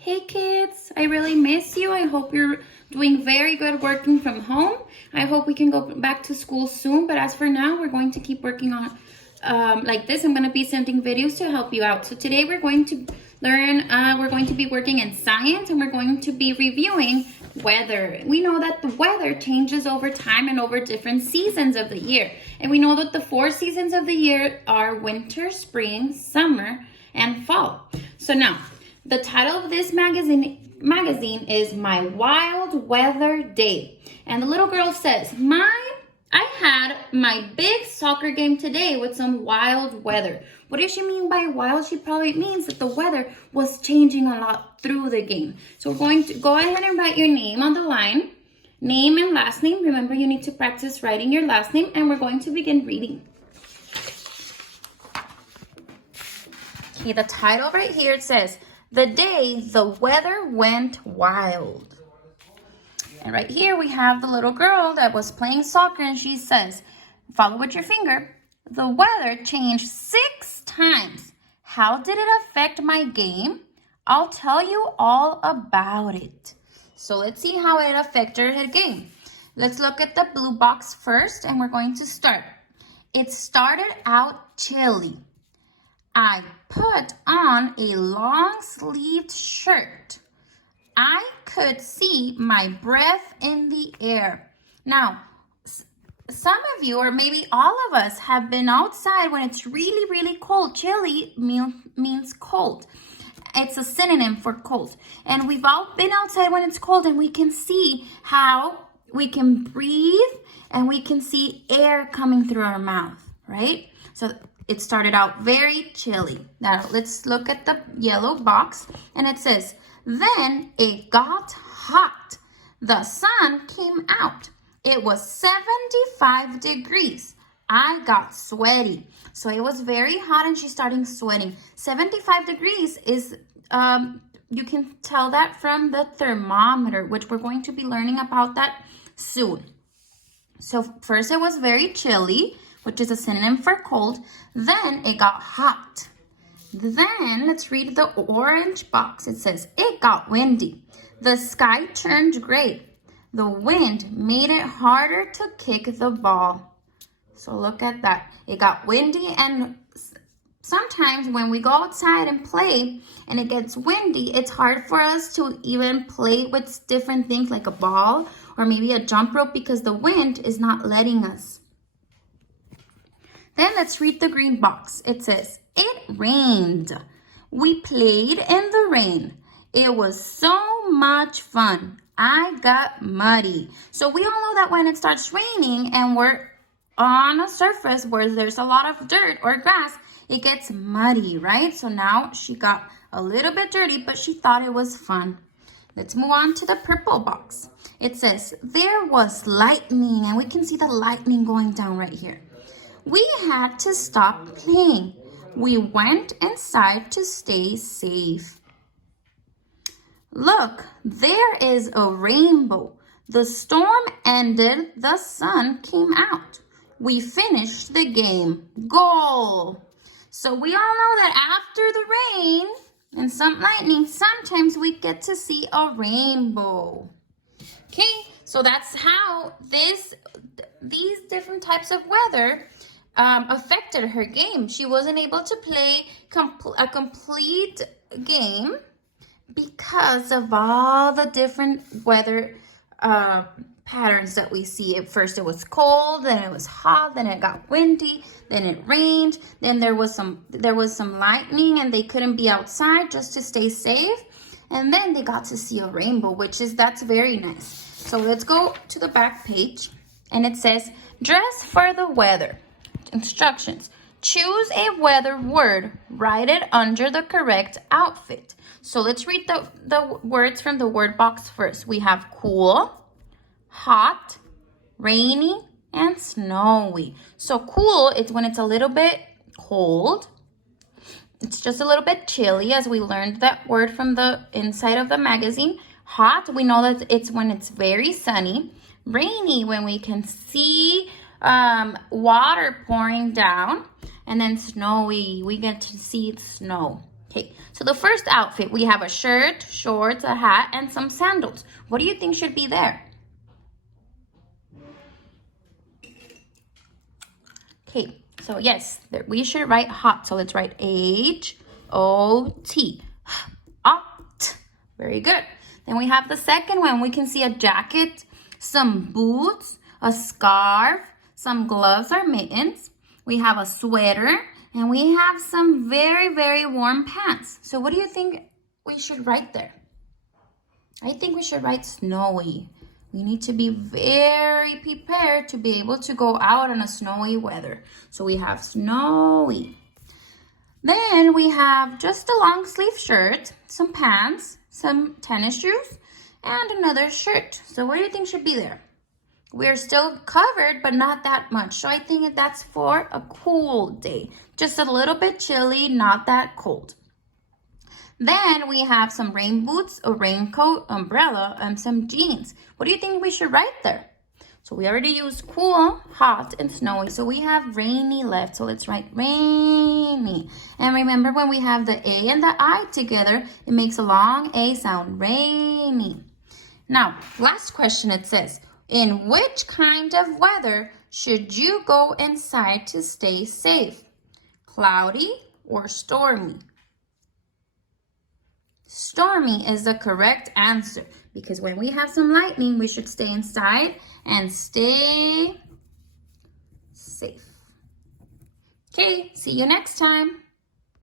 Hey kids, I really miss you. I hope you're doing very good working from home. I hope we can go back to school soon, but as for now, we're going to keep working on like this. I'm going to be sending videos to help you out. So today we're going to we're going to be working in science and we're going to be reviewing weather. We know that the weather changes over time and over different seasons of the year. And we know that the 4 seasons of the year are winter, spring, summer, and fall. So now, the title of this magazine is My Wild Weather Day. And the little girl says, I had my big soccer game today with some wild weather. What does she mean by wild? She probably means that the weather was changing a lot through the game. So we're going to go ahead and write your name on the line. Name and last name. Remember, you need to practice writing your last name, and we're going to begin reading. Okay, the title right here, it says, The Day the Weather Went Wild. And right here we have the little girl that was playing soccer, and she says, follow with your finger, the weather changed 6 times. How did it affect my game? I'll tell you all about it. So let's see how it affected her game. Let's look at the blue box first, and we're going to start. It started out chilly. I put on a long-sleeved shirt. I could see my breath in the air. Now, some of you, or maybe all of us, have been outside when it's really, really cold. Chilly means cold. It's a synonym for cold. And we've all been outside when it's cold, and we can see how we can breathe and we can see air coming through our mouth, right? So it started out very chilly. Now let's look at the yellow box, and it says, then it got hot. The sun came out. It was 75 degrees. I got sweaty. So it was very hot and she started sweating. 75 degrees is, you can tell that from the thermometer, which we're going to be learning about that soon. So first it was very chilly, which is a synonym for cold. Then it got hot. Then let's read the orange box. It says, it got windy. The sky turned gray. The wind made it harder to kick the ball. So look at that. It got windy, and sometimes when we go outside and play and it gets windy, it's hard for us to even play with different things like a ball or maybe a jump rope because the wind is not letting us. Then let's read the green box. It says, it rained. We played in the rain. It was so much fun. I got muddy. So we all know that when it starts raining and we're on a surface where there's a lot of dirt or grass, it gets muddy, right? So now she got a little bit dirty, but she thought it was fun. Let's move on to the purple box. It says, there was lightning, and we can see the lightning going down right here. We had to stop playing. We went inside to stay safe. Look, there is a rainbow. The storm ended. The sun came out. We finished the game. Goal. So we all know that after the rain and some lightning, sometimes we get to see a rainbow. Okay, so that's how these different types of weather affected her game. She wasn't able to play a complete game because of all the different weather patterns that we see. At first it was cold, then it was hot, then it got windy, then it rained, then there was some lightning and they couldn't be outside just to stay safe. And then they got to see a rainbow, that's very nice. So let's go to the back page, and it says, dress for the weather. Instructions. Choose a weather word. Write it under the correct outfit. So let's read the words from the word box first. We have cool, hot, rainy, and snowy. So cool is when it's a little bit cold. It's just a little bit chilly, as we learned that word from the inside of the magazine. Hot, we know that it's when it's very sunny. Rainy, when we can see water pouring down. And then snowy, we get to see snow. Okay, so the first outfit, we have a shirt, shorts, a hat, and some sandals. What do you think should be there? Okay, so yes, we should write hot. So let's write H-O-T. Hot. Very good. Then we have the second one. We can see a jacket, some boots, a scarf, some gloves or mittens. We have a sweater, and we have some very, very warm pants. So what do you think we should write there? I think we should write snowy. We need to be very prepared to be able to go out on a snowy weather. So we have snowy. Then we have just a long sleeve shirt, some pants, some tennis shoes, and another shirt. So what do you think should be there? We're still covered, but not that much. So I think that's for a cool day. Just a little bit chilly, not that cold. Then we have some rain boots, a raincoat, umbrella, and some jeans. What do you think we should write there? So we already used cool, hot, and snowy. So we have rainy left. So let's write rainy. And remember, when we have the A and the I together, it makes a long A sound, rainy. Now, last question, it says, in which kind of weather should you go inside to stay safe? Cloudy or stormy? Stormy is the correct answer, because when we have some lightning, we should stay inside and stay safe. Okay, see you next time.